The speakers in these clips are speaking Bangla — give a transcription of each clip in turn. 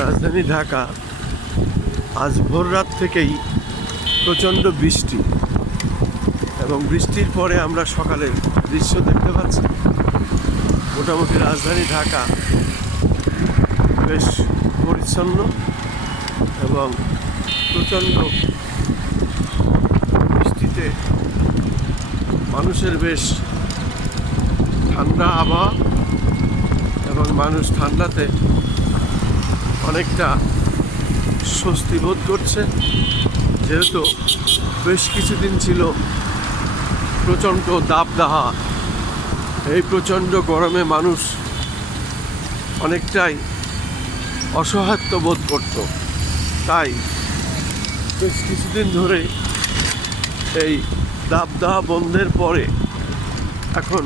রাজধানী ঢাকা আজ ভোর রাত থেকেই প্রচণ্ড বৃষ্টি এবং বৃষ্টির পরে আমরা সকালের দৃশ্য দেখতে পাচ্ছি। মোটামুটি রাজধানী ঢাকা বেশ পরিচ্ছন্ন এবং প্রচণ্ড বৃষ্টিতে মানুষের বেশ ঠান্ডা আবহাওয়া এবং মানুষ ঠান্ডাতে অনেকটা স্বস্তি বোধ করছে, যেহেতু বেশ কিছুদিন ছিল প্রচণ্ড দাবদাহা। এই প্রচণ্ড গরমে মানুষ অনেকটাই অসহায়ত্ব বোধ করত। তাই বেশ কিছুদিন ধরে এই দাবদাহা বন্ধের পরে এখন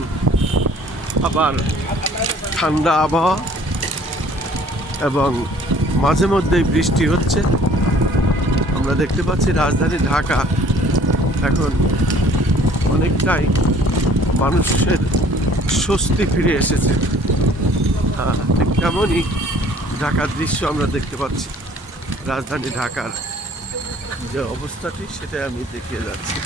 আবার ঠান্ডা আবহাওয়া এবং মাঝে মধ্যেই বৃষ্টি হচ্ছে। আমরা দেখতে পাচ্ছি রাজধানী ঢাকা এখন অনেকটাই মানুষের স্বস্তি ফিরে এসেছে। ঠিক তেমনই ঢাকার দৃশ্য আমরা দেখতে পাচ্ছি। রাজধানী ঢাকার যে অবস্থাটি সেটাই আমি দেখিয়ে যাচ্ছি।